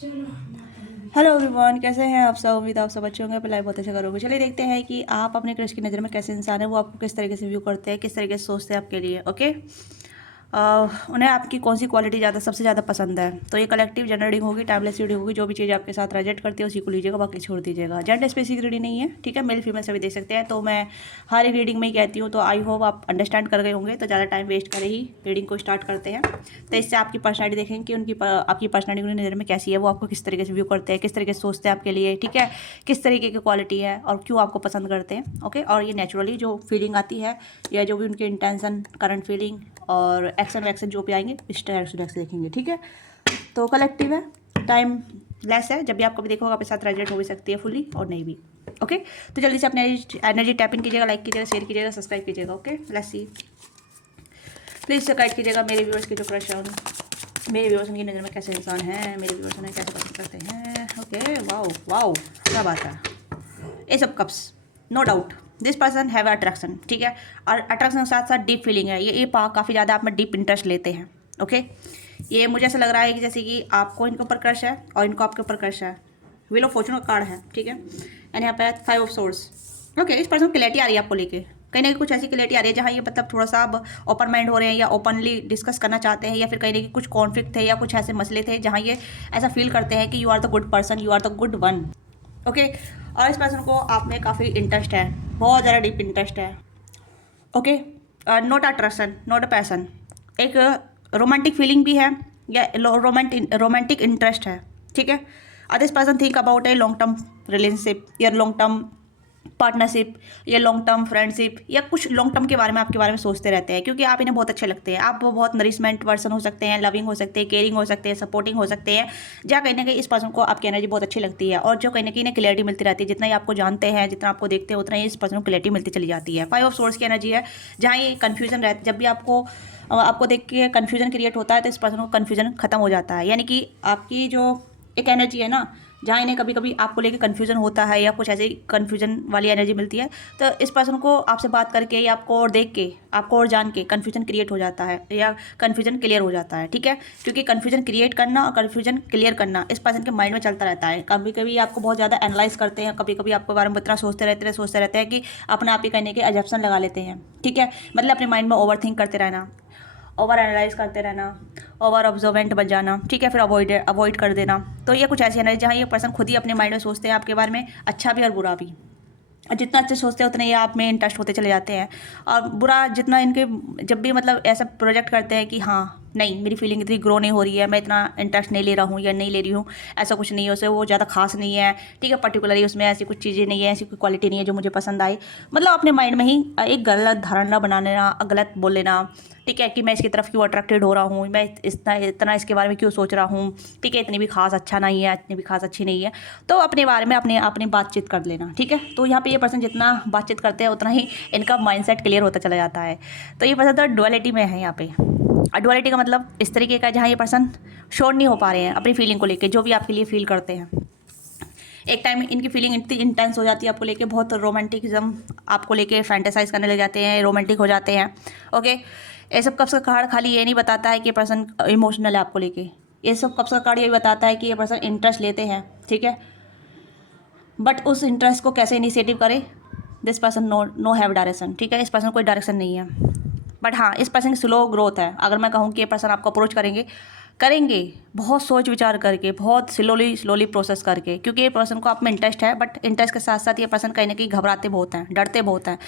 Hello everyone, कैसे हैं आप सब। उम्मीद आप सब अच्छे होंगे। पहले बहुत अच्छा करोगे। चलिए देखते हैं कि आप अपने क्रश की नज़र में कैसे इंसान है, वो आपको किस तरीके से व्यू करते हैं, किस तरीके से सोचते हैं आपके लिए। ओके, उन्हें आपकी कौन सी क्वालिटी सबसे ज़्यादा पसंद है। तो ये कलेक्टिव जनरल रीडिंग होगी, टाइमलेस रीडिंग होगी। जो भी चीज़ आपके साथ रेजेक्ट करती है उसी को लीजिएगा, बाकी छोड़ दीजिएगा। जेंडर स्पेसिफिक रीडिंग नहीं है, ठीक है। मेल फीमेल सभी देख सकते हैं। तो मैं हर एक रीडिंग में ही कहती हूँ, तो आई होप आप अंडरस्टैंड कर गए होंगे। तो ज़्यादा टाइम वेस्ट करे ही रीडिंग को स्टार्ट करते हैं। तो इससे आपकी पर्सनैलिटी देखेंगे कि आपकी पर्सनैलिटी उनकी नज़र में कैसी है, वो आपको किस तरीके से व्यू करते हैं, किस तरीके से सोचते हैं आपके लिए, ठीक है। किस तरीके की क्वालिटी है और क्यों आपको पसंद करते हैं। ओके, और ये नेचुरली जो फीलिंग आती है या जो भी उनके इंटेंशन, करंट फीलिंग और एक्शन वैक्शन जो भी आएंगे इस डायरेक्शन से देखेंगे, ठीक है। तो कलेक्टिव है, टाइम लेस है। जब भी आप कभी देखोगे आपके साथ रेजोनेट हो भी सकती है फुली और नहीं भी। ओके, तो जल्दी से अपने एनर्जी टैप इन कीजिएगा, लाइक कीजिएगा, शेयर कीजिएगा, सब्सक्राइब कीजिएगा। Okay, let's see. Please guide कीजिएगा मेरे व्यूअर्स के जो क्रश है मेरे व्यूअर्स की नज़र में कैसे इंसान हैं, मेरे व्यूअर्स उन्हें कैसे पसंद करते हैं। ओके, वाओ वाओ, क्या बात है। Ace of cups, no doubt this person have attraction, ठीक है। और अट्रैक्शन के साथ साथ डीप फीलिंग है। ये काफ़ी ज़्यादा आप में डीप इंटरेस्ट लेते हैं। ओके, ये मुझे ऐसा लग रहा है कि जैसे कि आपको इनके ऊपर क्रश है और इनको आपके ऊपर क्रश है। व्हील ऑफ फॉर्चून का कार्ड है, ठीक है। एंड यहाँ पे 5 ऑफ सोर्स। ओके, इस पर्सन को क्लैरिटी आ रही है आपको लेके, कहीं ना कहीं कुछ ऐसी क्लैरिटी आ रही है जहाँ ये मतलब थोड़ा सा आप ओपन माइंड हो रहे हैं या ओपनली डिस्कस करना चाहते हैं, या फिर कहीं ना कहीं कुछ कॉन्फ्लिक्ट थे या कुछ ऐसे मसले थे जहाँ ये ऐसा फील करते हैं कि you are the good person, you are the good one. Okay, और इस पर्सन को आप में काफ़ी इंटरेस्ट है, बहुत ज़्यादा डीप इंटरेस्ट है। Okay, not attraction, not a passion, एक रोमांटिक फीलिंग भी है या रोमांटिक इंटरेस्ट है, ठीक है। This person think about a long term relationship या लॉन्ग टर्म पार्टनरशिप या लॉन्ग टर्म फ्रेंडशिप या कुछ लॉन्ग टर्म के बारे में आपके बारे में सोचते रहते हैं, क्योंकि आप इन्हें बहुत अच्छे लगते हैं। आप बहुत नरिशमेंट पर्सन हो सकते हैं, लविंग हो सकते हैं, केयरिंग हो सकते हैं, सपोर्टिंग हो सकते हैं, जहाँ कहीं ना कहीं इस पर्सन को आपकी एनर्जी बहुत अच्छी लगती है और जो कहीं ना कहीं इन्हें क्लैरिटी मिलती रहती है। जितना ही आपको जानते हैं, जितना आपको देखते हैं, उतना ही इस पर्सन को क्लैरिटी मिलती चली जाती है। 5 ऑफ सोर्स की एनर्जी है, जहाँ ये कन्फ्यूजन रहता है। जब भी आपको देख के कन्फ्यूजन क्रिएट होता है तो इस पर्सन को कन्फ्यूजन खत्म हो जाता है। यानी कि आपकी जो एक एनर्जी है ना, जहाँ इन्हें कभी कभी आपको लेके कन्फ्यूजन होता है या कुछ ऐसी कन्फ्यूजन वाली एनर्जी मिलती है, तो इस पर्सन को आपसे बात करके या आपको और देख के, आपको और जान के कन्फ्यूजन क्रिएट हो जाता है या कन्फ्यूजन क्लियर हो जाता है, ठीक है। क्योंकि कन्फ्यूजन क्रिएट करना और कन्फ्यूजन क्लियर करना इस पर्सन के माइंड में चलता रहता है। कभी कभी आपको बहुत ज़्यादा एनालाइज करते हैं, कभी कभी आपके बारे में इतना सोचते रहते हैं कि अपने आप ही कहने के एजप्शन लगा लेते हैं, ठीक है। मतलब अपने माइंड में ओवर थिंक करते रहना, ओवर एनालाइज करते रहना, ओवर ऑब्जर्वेंट बन जाना, ठीक है। फिर अवॉइड कर देना। तो ये कुछ ऐसी एनर्जी जहाँ ये पर्सन खुद ही अपने माइंड में सोचते हैं आपके बारे में, अच्छा भी और बुरा भी। और जितना अच्छे सोचते हैं उतने ये आप में इंटरेस्ट होते चले जाते हैं, और बुरा जितना इनके जब भी मतलब ऐसा प्रोजेक्ट करते हैं कि हाँ नहीं, मेरी फीलिंग इतनी ग्रो नहीं हो रही है, मैं इतना इंटरेस्ट नहीं ले रहा हूँ या नहीं ले रही हूँ, ऐसा कुछ नहीं है, उसे वो ज़्यादा खास नहीं है, ठीक है। पर्टिकुलरली उसमें ऐसी कुछ चीज़ें नहीं है, ऐसी कोई क्वालिटी नहीं है जो मुझे पसंद आई। मतलब अपने माइंड में ही एक गलत धारणा बना लेना, गलत बोल लेना, ठीक है, कि मैं इसकी तरफ क्यों अट्रैक्टेड हो रहा हूँ, मैं इतना इसके बारे में क्यों सोच रहा हूँ, ठीक है, इतनी भी खास अच्छा नहीं है, इतनी भी खास अच्छी नहीं है। तो अपने बारे में अपनी बातचीत कर लेना, ठीक है। तो यहाँ पे ये पर्सन जितना बातचीत करते हैं उतना ही इनका माइंडसेट क्लियर होता चला जाता है। तो ये पर्सन तो डुअलिटी में है यहाँ पे। डुअलिटी का मतलब इस तरीके का जहाँ ये पर्सन श्योर नहीं हो पा रहे हैं अपनी फीलिंग को लेके, जो भी आपके लिए फील करते हैं। एक टाइम इनकी फीलिंग इतनी इंटेंस हो जाती है आपको लेके, बहुत रोमांटिकिज्म आपको लेके फैंटेसाइज करने लग जाते हैं, रोमांटिक हो जाते हैं। ओके, ये सब कप्स का कार्ड खाली ये नहीं बताता है कि पर्सन इमोशनल है आपको लेके, ये सब कप्स का कार्ड ये बताता है कि ये पर्सन इंटरेस्ट लेते हैं, ठीक है। बट उस इंटरेस्ट को कैसे इनिशिएटिव करे, this person no have direction, ठीक है। इस पर्सन कोई डायरेक्शन नहीं है। बट हाँ, इस पर्सन की स्लो ग्रोथ है। अगर मैं कहूँ कि ये पर्सन आपको अप्रोच करेंगे बहुत सोच विचार करके, बहुत स्लोली प्रोसेस करके, क्योंकि ये पर्सन को आप में इंटरेस्ट है। बट इंटरेस्ट के साथ साथ ये पर्सन कहीं ना कहीं घबराते बहुत हैं, डरते बहुत हैं,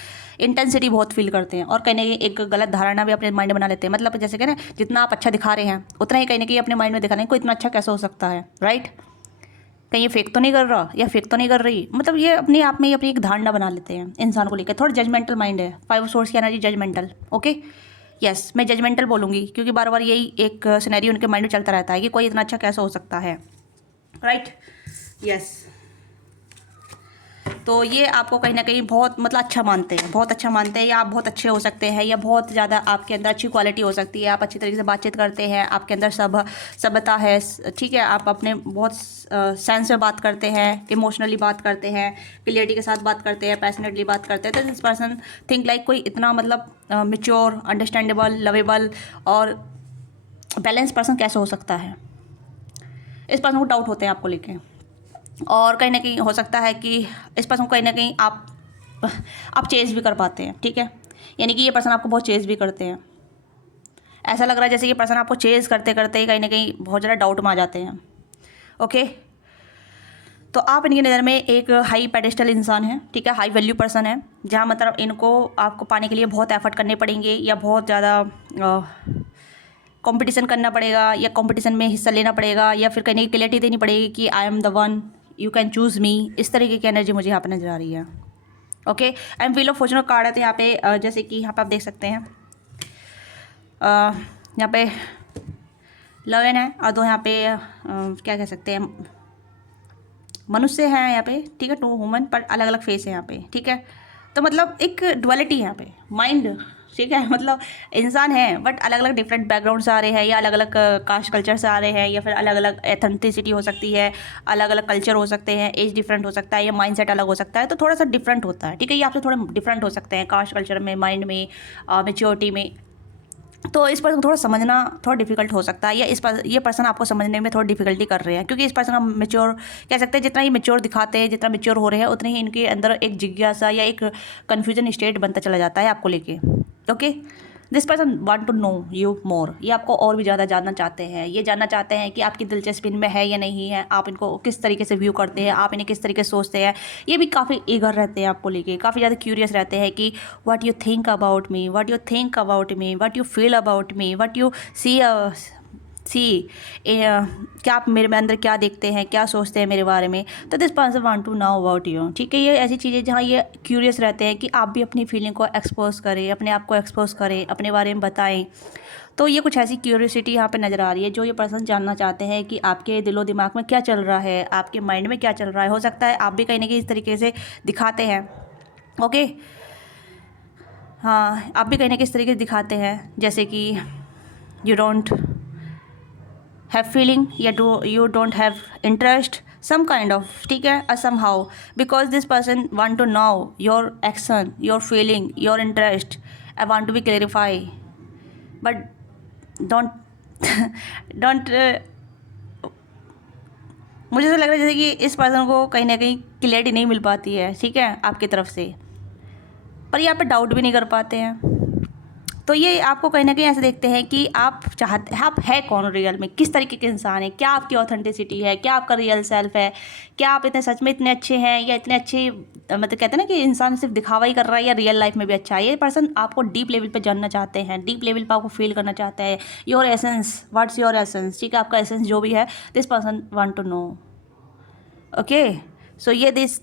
इंटेंसिटी बहुत फील करते हैं, और कहीं ना कहीं एक गलत धारणा भी अपने माइंड में बना लेते हैं। मतलब जैसे कि ना, जितना आप अच्छा दिखा रहे हैं उतना ही कहीं ना कहीं अपने माइंड में दिखा रहे हैं, कोई इतना अच्छा कैसे हो सकता है, राइट। कहीं ये फेक तो नहीं कर रहा या फेक तो नहीं कर रही, मतलब ये अपने आप में ही अपनी एक धारणा बना लेते हैं इंसान को लेकर। थोड़ा जजमेंटल माइंड है। 5 सोर्स की एनर्जी जजमेंटल। ओके, यस, मैं जजमेंटल बोलूँगी क्योंकि बार बार यही एक सिनेरियो उनके माइंड में चलता रहता है कि कोई इतना अच्छा कैसे हो सकता है, राइट। यस, तो ये आपको कहीं ना कहीं बहुत मतलब अच्छा मानते हैं, बहुत अच्छा मानते हैं, या आप बहुत अच्छे हो सकते हैं, या बहुत ज़्यादा आपके अंदर अच्छी क्वालिटी हो सकती है, आप अच्छी तरीके से बातचीत करते हैं, आपके अंदर सभ्यता है, ठीक है। आप अपने बहुत सेंस में बात करते हैं, इमोशनली बात करते हैं, क्लियरिटी के साथ बात करते हैं, पैशनेटली बात करते हैं। तो दिस पर्सन थिंक लाइक कोई इतना मतलब मेच्योर, अंडरस्टैंडेबल, लवेबल और बैलेंस पर्सन कैसे हो सकता है। इस पर्सन को डाउट होते हैं आपको लेके, और कहीं ना कहीं हो सकता है कि इस पर्सन को कहीं ना कहीं आप चेज़ भी कर पाते हैं, ठीक है। यानी कि ये पर्सन आपको बहुत चेज़ भी करते हैं। ऐसा लग रहा है जैसे ये पर्सन आपको चेज़ करते करते कहीं ना कहीं बहुत ज़्यादा डाउट में आ जाते हैं। ओके, तो आप इनकी नज़र में एक हाई पेडेस्टल इंसान है, ठीक है, हाई वैल्यू पर्सन है, जहाँ मतलब इनको आपको पाने के लिए बहुत एफर्ट करने पड़ेंगे या बहुत ज़्यादा कंपटीशन करना पड़ेगा या कंपटीशन में हिस्सा लेना पड़ेगा या फिर कहीं क्लियरिटी देनी पड़ेगी कि I am the one, you can choose me. इस तरीके की एनर्जी मुझे यहाँ पे नज़र आ रही है। Okay, and wheel of Fortune card है, तो यहाँ पे जैसे कि यहाँ पे आप देख सकते हैं यहाँ पे लवन है और दो यहाँ पे क्या कह सकते हैं मनुष्य हैं यहाँ पे, ठीक है, 2 वुमन पर अलग अलग फेस है यहाँ पे, ठीक है। तो मतलब एक डुअलिटी है यहाँ पे, माइंड, ठीक है, मतलब इंसान है बट अलग अलग डिफरेंट बैकग्राउंड से आ रहे हैं या अलग अलग कास्ट कल्चर से आ रहे हैं या फिर अलग अलग एथेंटिसिटी हो सकती है, अलग अलग कल्चर हो सकते हैं, एज डिफरेंट हो सकता है या माइंडसेट अलग हो सकता है, तो थोड़ा सा डिफरेंट होता है, ठीक है। ये आपसे थोड़े डिफरेंट हो सकते हैं कास्ट कल्चर में, माइंड में, मेच्योरिटी में। तो इस पर्सन को थोड़ा समझना थोड़ा डिफिकल्ट हो सकता है, या ये पर्सन आपको समझने में थोड़ी डिफिकल्टी कर रहे हैं, क्योंकि इस पर्सन का मेच्योर कह सकते हैं, जितना ही मेच्योर दिखाते हैं, जितना मेच्योर हो रहे हैं, उतने ही इनके अंदर एक जिज्ञासा या एक कन्फ्यूजन स्टेट बनता चला जाता है आपको लेके। Okay, this person want to know you more, ये आपको और भी ज़्यादा जानना चाहते हैं, ये जानना चाहते हैं कि आपकी दिलचस्पी इनमें है या नहीं है, आप इनको किस तरीके से व्यू करते हैं, आप इन्हें किस तरीके से सोचते हैं। ये भी काफ़ी ईगर रहते हैं आपको लेके, काफ़ी ज़्यादा क्यूरियस रहते हैं कि what you think about me, what you think about me, what you feel about me, what you see क्या आप मेरे में अंदर क्या देखते हैं, क्या सोचते हैं मेरे बारे में। तो this person want to know about you, ठीक है। ये ऐसी चीज़ें जहाँ ये क्यूरियस रहते हैं कि आप भी अपनी फीलिंग को एक्सपोज करें, अपने आप को एक्सपोज करें, अपने बारे में बताएं। तो ये कुछ ऐसी क्यूरियोसिटी यहाँ पे नज़र आ रही है, जो ये पर्सन जानना चाहते हैं कि आपके दिलो दिमाग में क्या चल रहा है, आपके माइंड में क्या चल रहा है। हो सकता है आप भी कहीं ना कहीं इस तरीके से दिखाते हैं। ओके, हाँ, आप भी कहीं ना किस तरीके से दिखाते हैं, जैसे कि यू डोंट हैव फीलिंग या you don't have interest some kind of, ठीक है, somehow, because this person want to know your action, your feeling, your interest. I want to be clarify but don't मुझे ऐसा लग रहा है जैसे कि इस पर्सन को कहीं ना कहीं क्लियरिटी नहीं मिल पाती है, ठीक है, आपकी तरफ से, पर यहाँ पे डाउट भी नहीं कर पाते हैं। तो ये आपको कहीं ना कहीं ऐसे देखते हैं कि आप चाहते हैं, आप है कौन रियल में, किस तरीके के इंसान है, क्या आपकी ऑथेंटिसिटी है, क्या आपका रियल सेल्फ है, क्या आप इतने सच में इतने अच्छे हैं या इतने अच्छे, मतलब कहते हैं ना कि इंसान सिर्फ दिखावा ही कर रहा है या रियल लाइफ में भी अच्छा है। ये पर्सन आपको डीप लेवल पे जानना चाहते हैं, डीप लेवल पे आपको फील करना चाहते हैं, your essence, what's your essence, ठीक है, आपका एसेंस जो भी है, this person want to know. Okay, so ये this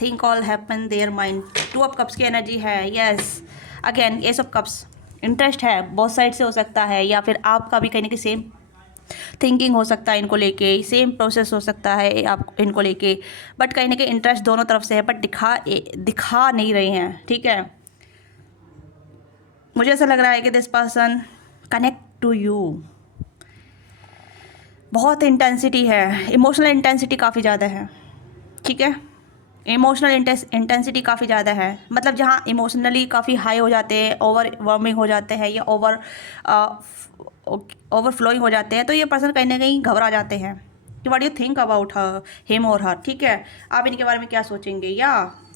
thing all happen their mind. 2 of cups की एनर्जी है, yes, again ace of cups, interest है, बहुत साइड से हो सकता है, या फिर आपका भी कहीं ना कहीं सेम थिंकिंग हो सकता है इनको लेके, सेम प्रोसेस हो सकता है आप इनको लेके, बट कहीं ना कहीं इंटरेस्ट दोनों तरफ से है, बट दिखा नहीं रहे हैं, ठीक है। मुझे ऐसा लग रहा है कि this person connect to you, बहुत इंटेंसिटी है, इमोशनल इंटेंसिटी काफ़ी ज़्यादा है, ठीक है, इमोशनल इंटेंसिटी काफ़ी ज़्यादा है, मतलब जहाँ इमोशनली काफ़ी हाई हो जाते हैं, ओवर वार्मिंग हो जाते हैं या ओवरफ्लोइंग हो जाते हैं, तो ये पर्सन कहीं ना कहीं घबरा जाते हैं कि what you think about him और हर, ठीक है, आप इनके बारे में क्या सोचेंगे, या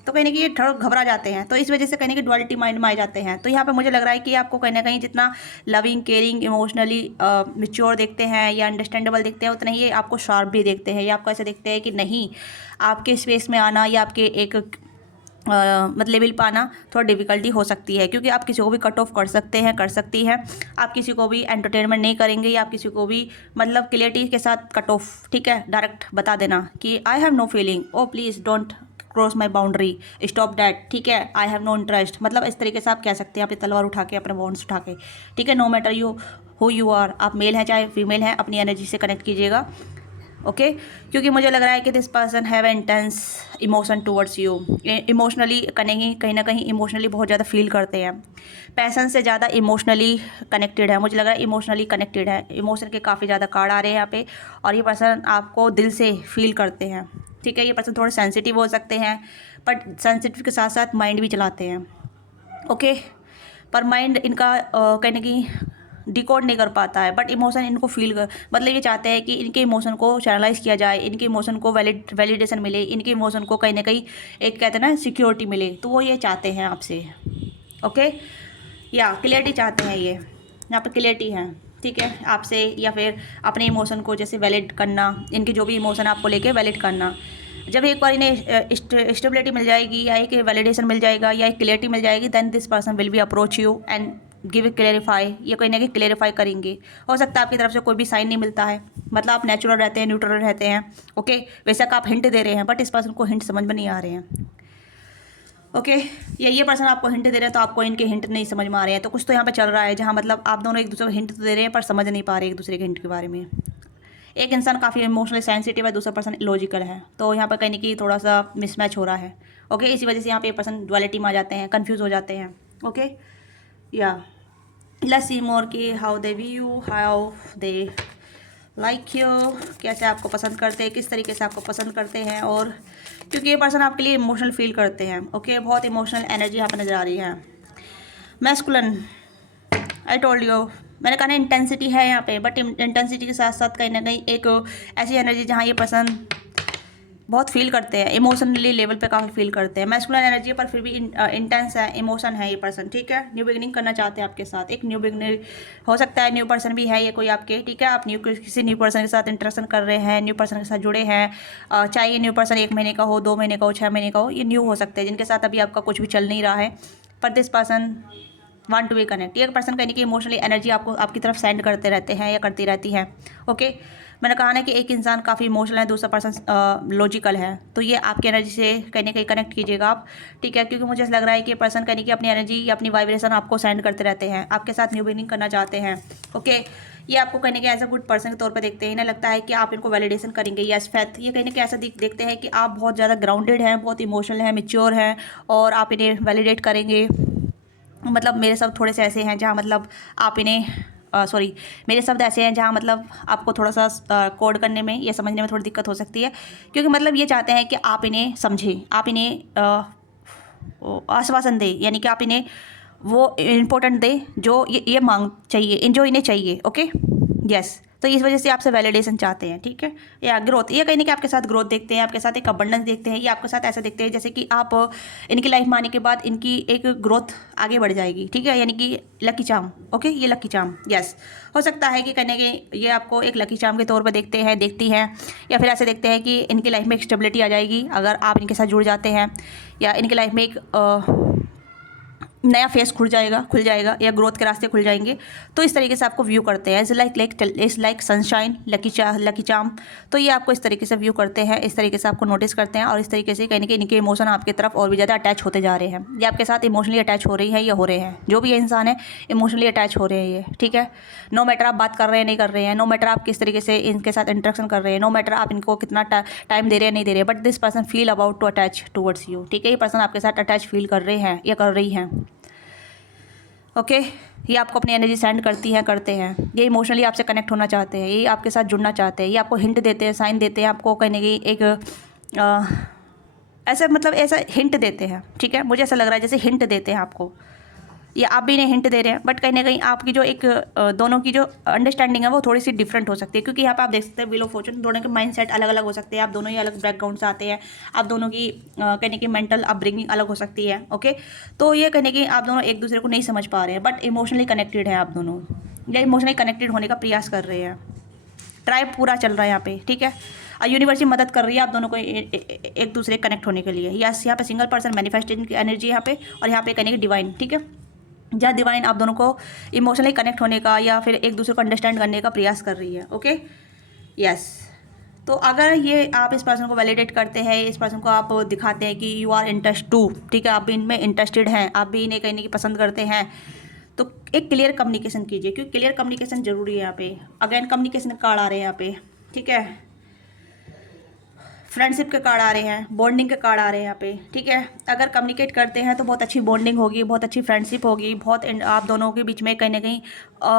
तो कहीं ना कहीं ये थोड़ा घबरा जाते हैं, तो इस वजह से कहीं ना कहीं डुअलिटी माइंड में आ जाते हैं। तो यहाँ पे मुझे लग रहा है कि आपको कहीं ना कहीं जितना लविंग, केयरिंग, इमोशनली मैच्योर देखते हैं या अंडरस्टैंडेबल देखते हैं, उतना ही आपको शार्प भी देखते हैं, या आपको ऐसे देखते हैं कि नहीं, आपके स्पेस में आना या आपके एक मतलब लेवल पर आना थोड़ा डिफ़िकल्टी हो सकती है, क्योंकि आप किसी को भी कट ऑफ कर सकते हैं, कर सकती हैं, आप किसी को भी एंटरटेनमेंट नहीं करेंगे या आप किसी को भी मतलब क्लियरिटी के साथ कट ऑफ, ठीक है, डायरेक्ट बता देना कि I have no feeling, oh please don't cross my boundary, stop that, ठीक है, आई हैव नो इंटरेस्ट, मतलब इस तरीके से आप कह सकते हैं अपनी तलवार उठा के, अपने बॉन्ड्स उठा के, ठीक है। No matter you who you are, आप मेल हैं चाहे फीमेल हैं, अपनी एनर्जी से कनेक्ट कीजिएगा। ओके, क्योंकि मुझे लग रहा है कि this person have intense emotion towards you, emotionally कहीं ना कहीं इमोशनली बहुत ज़्यादा फील करते हैं, पैसन से ज़्यादा इमोशनली कनेक्टेड है, मुझे लग रहा है इमोशनली कनेक्टेड है, इमोशन के काफ़ी ज़्यादा कार्ड आ रहे हैं यहाँ पे, और ये पर्सन आपको दिल से फील करते हैं, ठीक है। ये पर्सन थोड़े सेंसिटिव हो सकते हैं, बट सेंसिटिव के साथ साथ माइंड भी चलाते हैं, ओके, पर माइंड इनका कहीं ना कहीं डिकोड नहीं कर पाता है, बट इमोशन इनको फील कर, मतलब ये चाहते हैं कि इनके इमोशन को चैनलाइज किया जाए, इनके इमोशन को वैलिडेशन मिले, इनके इमोशन को कहीं ना कहीं एक कहते हैं ना सिक्योरिटी मिले, तो वो ये चाहते हैं आपसे। ओके, या क्लियरिटी चाहते हैं, ये यहाँ पर क्लियरिटी है, ठीक है, आपसे, या फिर अपने इमोशन को जैसे वैलिड करना, इनके जो भी इमोशन आपको लेके वैलिड करना। जब एक बार इन्हें स्टेबिलिटी मिल जाएगी, या एक वैलिडेशन मिल जाएगा, या एक क्लियरिटी मिल जाएगी, then this person will be approach you and give clarify, ये कहीं ना कहीं क्लेरिफाई करेंगे। हो सकता है आपकी तरफ से कोई भी साइन नहीं मिलता है, मतलब आप नेचुरल रहते हैं, न्यूट्रल रहते हैं, ओके, वैसा आप हिंट दे रहे हैं, बट इस पर्सन को हिंट समझ में नहीं आ रहे हैं। ओके, ये पर्सन आपको हिंट दे रहे हैं, तो आपको इनके हिंट नहीं समझ में आ रहे हैं, तो कुछ तो यहाँ पे चल रहा है जहाँ मतलब आप दोनों एक दूसरे को हिंट तो दे रहे हैं पर समझ नहीं पा रहे एक दूसरे के हिंट के बारे में। एक इंसान काफ़ी इमोशनली सेंसिटिव है, दूसरा पर्सन लॉजिकल है, तो यहाँ पर कहीं ना कहीं थोड़ा सा मिसमैच हो रहा है। ओके, इसी वजह से यहाँ पे पर्सन डुअलिटी में आ जाते हैं, कंफ्यूज हो जाते हैं। ओके, या लेट्स सी मोर कि how they view, how they like you, कैसे आपको पसंद करते हैं, किस तरीके से आपको पसंद करते हैं, और क्योंकि ये पर्सन आपके लिए इमोशनल फील करते हैं। ओके, बहुत इमोशनल एनर्जी यहाँ पर नज़र आ रही है। मैस्कुलिन, आई टोल्ड यू, मैंने कहा ना इंटेंसिटी है यहाँ पे, बट इंटेंसिटी के साथ साथ कहीं ना कहीं एक ऐसी एनर्जी जहाँ ये पर्सन बहुत फील करते हैं, इमोशनली लेवल पे काफ़ी फील करते हैं। मैस्कुलिन एनर्जी पर फिर भी इंटेंस है, इमोशन है ये पर्सन, ठीक है। न्यू बिगनिंग करना चाहते हैं आपके साथ, एक न्यू बिगनिंग हो सकता है, न्यू पर्सन भी है ये कोई आपके, ठीक है। आप किसी न्यू पर्सन के साथ इंटरेक्शन कर रहे हैं, न्यू पर्सन के साथ जुड़े हैं, चाहे ये न्यू पर्सन 1 महीने का हो, 2 महीने का हो, 6 महीने का हो, ये न्यू हो सकते हैं, जिनके साथ अभी आपका कुछ भी चल नहीं रहा है, पर this person want to be connect. ये पर्सन कहने की इमोशनली एनर्जी आपको आपकी तरफ सेंड करते रहते हैं या करती रहती है। ओके, मैंने कहा ना कि एक इंसान काफ़ी इमोशनल है, दूसरा पर्सन लॉजिकल है, तो ये आपकी एनर्जी से कहीं ना कहीं कनेक्ट कीजिएगा आप, ठीक है, क्योंकि मुझे ऐसा लग रहा है कि पर्सन कहने की अपनी एनर्जी या अपनी वाइब्रेशन आपको सेंड करते रहते हैं, आपके साथ न्यू बिगिनिंग करना चाहते हैं। ओके, ये आपको कहने के एज अ गुड पर्सन के तौर पर देखते हैं, इन्हें लगता है कि आप इनको वैलिडेशन करेंगे, यस फैथ, ये कहने के ऐसा देखते हैं कि आप बहुत ज़्यादा ग्राउंडेड हैं, बहुत इमोशनल हैं, मेच्योर हैं, और आप इन्हें वैलिडेट करेंगे। मतलब मेरे शब्द थोड़े से ऐसे हैं जहाँ मतलब आप इन्हें मेरे शब्द ऐसे हैं जहाँ मतलब आपको थोड़ा सा कोड करने में या समझने में थोड़ी दिक्कत हो सकती है, क्योंकि मतलब ये चाहते हैं कि आप इन्हें समझें, आप इन्हें आश्वासन दें, यानी कि आप इन्हें वो इम्पोर्टेंट दें जो ये मांग चाहिए, जो इन्हें चाहिए। ओके, यस, तो इस वजह से आपसे वैलिडेशन चाहते हैं, ठीक है, या ग्रोथ, ये कहीं ना कहीं आपके साथ ग्रोथ देखते हैं, आपके साथ एक अबंडेंस देखते हैं, ये आपके साथ ऐसा देखते हैं जैसे कि आप इनकी लाइफ में आने के बाद इनकी एक ग्रोथ आगे बढ़ जाएगी, ठीक है, यानी कि लकी चार्म। ओके, ये लकी चार्म, यस, हो सकता है कि कहने के ये आपको एक लकी चार्म के तौर पर देखते हैं, देखती हैं, या फिर ऐसे देखते हैं कि इनकी लाइफ में एक स्टेबिलिटी आ जाएगी अगर आप इनके साथ जुड़ जाते हैं, या इनकी लाइफ में एक नया फेस खुल जाएगा या ग्रोथ के रास्ते खुल जाएंगे, तो इस तरीके से आपको व्यू करते हैं, is like sunshine, lucky charm, तो ये आपको इस तरीके से व्यू करते हैं, इस तरीके से आपको नोटिस करते हैं, और इस तरीके से कहीं ना कहीं इनके इमोशन आपकी तरफ और भी ज़्यादा अटैच होते जा रहे हैं, ये आपके साथ इमोशनली अटैच हो रही है या हो रहे हैं, जो भी ये इंसान है इमोशनली अटैच हो रहे हैं ये, ठीक है। नो मैटर आप बात कर रहे हैं नहीं कर रहे हैं, नो मैटर आप किस तरीके से इनके साथ इंटरेक्शन कर रहे हैं, नो मैटर आप इनको कितना टाइम दे रहे हैं नहीं दे रहे, but this person feel about to attach towards you, ठीक है, ये पर्सन आपके साथ अटैच फील कर रहे हैं या कर रही हैं। ओके, ये आपको अपनी एनर्जी सेंड करती हैं, करते हैं, ये इमोशनली आपसे कनेक्ट होना चाहते हैं, ये आपके साथ जुड़ना चाहते हैं, ये आपको हिंट देते हैं, साइन देते हैं, आपको कहीं ना कहीं एक ऐसा मतलब ऐसा हिंट देते हैं, ठीक है, मुझे ऐसा लग रहा है जैसे हिंट देते हैं आपको, या आप भी इन्हें हिंट दे रहे हैं, बट कहीं ना कहीं आपकी जो एक दोनों की जो अंडरस्टैंडिंग है वो थोड़ी सी डिफरेंट हो सकती है, क्योंकि यहाँ पे आप देख सकते हैं व्हील ऑफ फॉर्चून, दोनों के माइंड सेट अलग अलग हो सकते हैं, आप दोनों ही अलग बैकग्राउंड से आते हैं, आप दोनों की कहने की मेंटल अपब्रिंगिंग अलग हो सकती है। ओके, तो ये कहने की आप दोनों एक दूसरे को नहीं समझ पा रहे हैं, बट इमोशनली कनेक्टेड है आप दोनों, या इमोशनली कनेक्टेड होने का प्रयास कर रहे हैं, ट्राइब पूरा चल रहा है यहाँ पे, ठीक है, यूनिवर्सिटी मदद कर रही है आप दोनों को एक दूसरे कनेक्ट होने के लिए। यस, यहाँ पे सिंगल पर्सन मैनिफेस्टेशन की एनर्जी यहाँ पे, और यहाँ पे कहने की डिवाइन, ठीक है, जहाँ डिवाइन आप दोनों को इमोशनली कनेक्ट होने का या फिर एक दूसरे को अंडरस्टैंड करने का प्रयास कर रही है। ओके, यस, तो अगर ये आप इस पर्सन को वैलिडेट करते हैं, इस पर्सन को आप दिखाते हैं कि यू आर इंटरेस्ट टू, ठीक है, आप भी इनमें इंटरेस्टेड हैं, आप भी इन्हें कहने की पसंद करते हैं, तो एक क्लियर कम्युनिकेशन कीजिए, क्योंकि क्लियर कम्युनिकेशन जरूरी है यहाँ पे। अगेन कम्युनिकेशन कार्ड आ रहे हैं यहाँ पे, ठीक है। फ्रेंडशिप के कार्ड आ रहे हैं, बॉन्डिंग के कार्ड आ रहे हैं यहाँ पे, ठीक है। अगर कम्युनिकेट करते हैं तो बहुत अच्छी बॉन्डिंग होगी, बहुत अच्छी फ्रेंडशिप होगी, बहुत आप दोनों के बीच में कहीं ना कहीं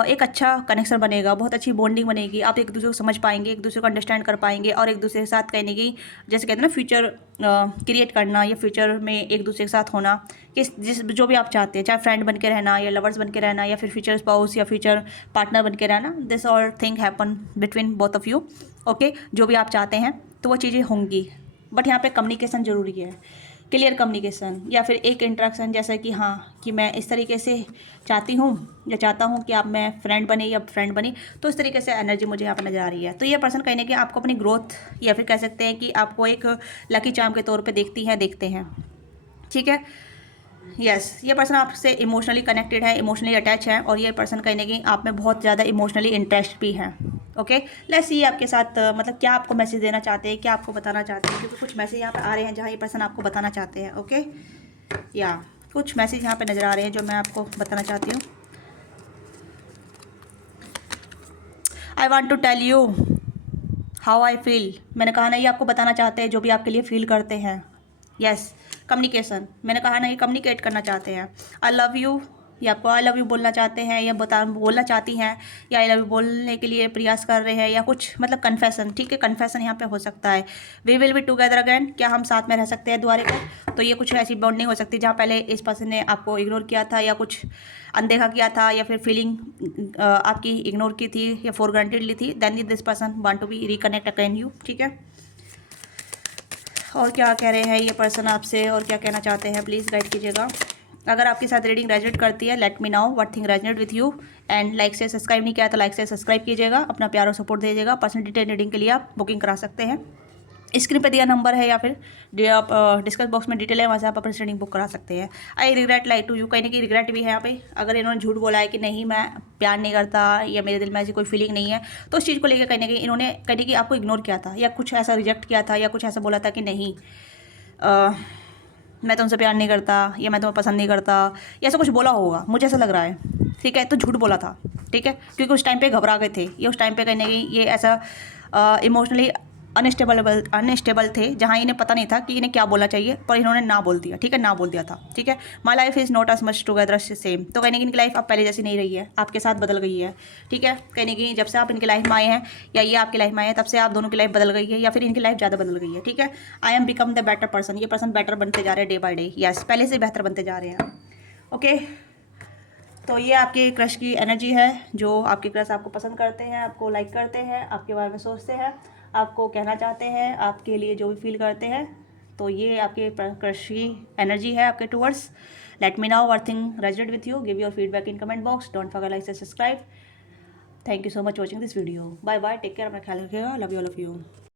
एक अच्छा कनेक्शन बनेगा, बहुत अच्छी बॉन्डिंग बनेगी। आप एक दूसरे को समझ पाएंगे, एक दूसरे को अंडरस्टैंड कर पाएंगे और एक दूसरे के साथ कहीं ना कहीं जैसे कहते हैं ना फ्यूचर क्रिएट करना या फ्यूचर में एक दूसरे के साथ होना, जिस जो भी आप चाहते हैं, चाहे फ्रेंड बन के रहना या लवर्स बन के रहना या फिर फ्यूचर स्पाउस या फ्यूचर पार्टनर बन के रहना, this all thing happen between both of you, okay. जो भी आप चाहते हैं तो वो चीज़ें होंगी, बट यहाँ पे कम्युनिकेशन ज़रूरी है, क्लियर कम्युनिकेशन या फिर एक इंटरेक्शन, जैसा कि हाँ कि मैं इस तरीके से चाहती हूँ या चाहता हूँ कि आप मैं फ्रेंड बने या फ्रेंड बनी, तो इस तरीके से एनर्जी मुझे यहाँ पर नज़र आ रही है। तो ये पर्सन कहीं ना कहीं आपको अपनी ग्रोथ या फिर कह सकते हैं कि आपको एक लकी चार्म के तौर पे देखते हैं, ठीक है। यस, ये पर्सन आपसे इमोशनली कनेक्टेड है, इमोशनली अटैच है और ये पर्सन कहीं ना कहीं आप में बहुत ज़्यादा इमोशनली इंटरेस्ट भी है, ओके। लेट्स सी आपके साथ मतलब क्या आपको मैसेज देना चाहते हैं, क्या आपको बताना चाहते हैं, क्योंकि कुछ मैसेज यहाँ पे आ रहे हैं जहाँ ये पर्सन आपको बताना चाहते हैं, ओके। या कुछ मैसेज यहाँ पे नज़र आ रहे हैं जो मैं आपको बताना चाहती हूँ। I want to tell you how I feel, मैंने कहा ना ये आपको बताना चाहते हैं जो भी आपके लिए फील करते हैं। यस, कम्युनिकेशन, मैंने कहा ना ये कम्युनिकेट करना चाहते हैं। आई लव यू, ये आपको आई लव यू बोलना चाहते हैं या बोलना चाहती हैं या आई लव यू बोलने के लिए प्रयास कर रहे हैं या कुछ मतलब कन्फेशन, ठीक है, कन्फेशन यहाँ पे हो सकता है। We will be together again, क्या हम साथ में रह सकते हैं दोबारा को, तो ये कुछ ऐसी बॉन्डिंग हो सकती है जहाँ पहले इस पर्सन ने आपको इग्नोर किया था या कुछ अनदेखा किया था या फिर फीलिंग आपकी इग्नोर की थी या फॉर ग्रांटेड ली थी, then this person want to be reconnect again you, ठीक है। और क्या कह रहे हैं ये पर्सन आपसे और क्या कहना चाहते हैं, प्लीज़ गाइड कीजिएगा। अगर आपके साथ रीडिंग रेजोनेट करती है, late me know what thing resonate with you and like से सब्सक्राइब नहीं किया तो लाइक से सब्सक्राइब कीजिएगा, अपना प्यार और सपोर्ट दीजिएगा। पर्सनल डिटेल रीडिंग के लिए आप बुकिंग करा सकते हैं, स्क्रीन पे दिया नंबर है या फिर आप डिस्कस बॉक्स में डिटेल है, वहाँ से आप अपनी रीडिंग बुक करा सकते हैं। I regret like to you, कहीं ना कहीं रिग्रेट भी है यहाँ पे। अगर इन्होंने झूठ बोला है कि नहीं मैं प्यार नहीं करता या मेरे दिल में ऐसी कोई फीलिंग नहीं है, तो उस चीज़ को लेकर कहीं ना कहीं इन्होंने कहीं ना कहीं आपको इग्नोर किया था या कुछ ऐसा रिजेक्ट किया था या कुछ ऐसा बोला था कि नहीं मैं तुमसे प्यार नहीं करता या मैं तुम्हें पसंद नहीं करता, या ऐसा कुछ बोला होगा, मुझे ऐसा लग रहा है, ठीक है। तो झूठ बोला था, ठीक है, क्योंकि उस टाइम पे घबरा गए थे, ये उस टाइम पे कहीं ना कहीं ये ऐसा इमोशनली अनस्टेबल थे जहाँ इन्हें पता नहीं था कि इन्हें क्या बोलना चाहिए, पर इन्होंने ना बोल दिया, ठीक है, ना बोल दिया था, ठीक है। My life is not as much together same, तो कहीं ना कहीं इनकी लाइफ अब पहले जैसी नहीं रही है, आपके साथ बदल गई है, ठीक है। कहीं ना कहीं जब से आप इनकी लाइफ में आए हैं या ये आपकी लाइफ में आए हैं, तब से आप दोनों की लाइफ बदल गई है या फिर इनकी लाइफ ज़्यादा बदल गई है, ठीक है। I am become the better person, ये पर्सन बेटर बनते जा रहे हैं डे बाय डे, यस, पहले से बेहतर बनते जा रहे हैं, ओके। तो ये आपके क्रश की एनर्जी है, जो आपके क्रश आपको पसंद करते हैं, आपको लाइक करते हैं, आपके बारे में सोचते हैं, आपको कहना चाहते हैं, आपके लिए जो भी फील करते हैं, तो ये आपके क्रश की एनर्जी है आपके towards. Let me know what thing resonate with you, give your feedback in comment box, don't forget like से subscribe. Thank you so much watching this video, bye bye, take care, अपना ख्याल रखिएगा, love you all of you.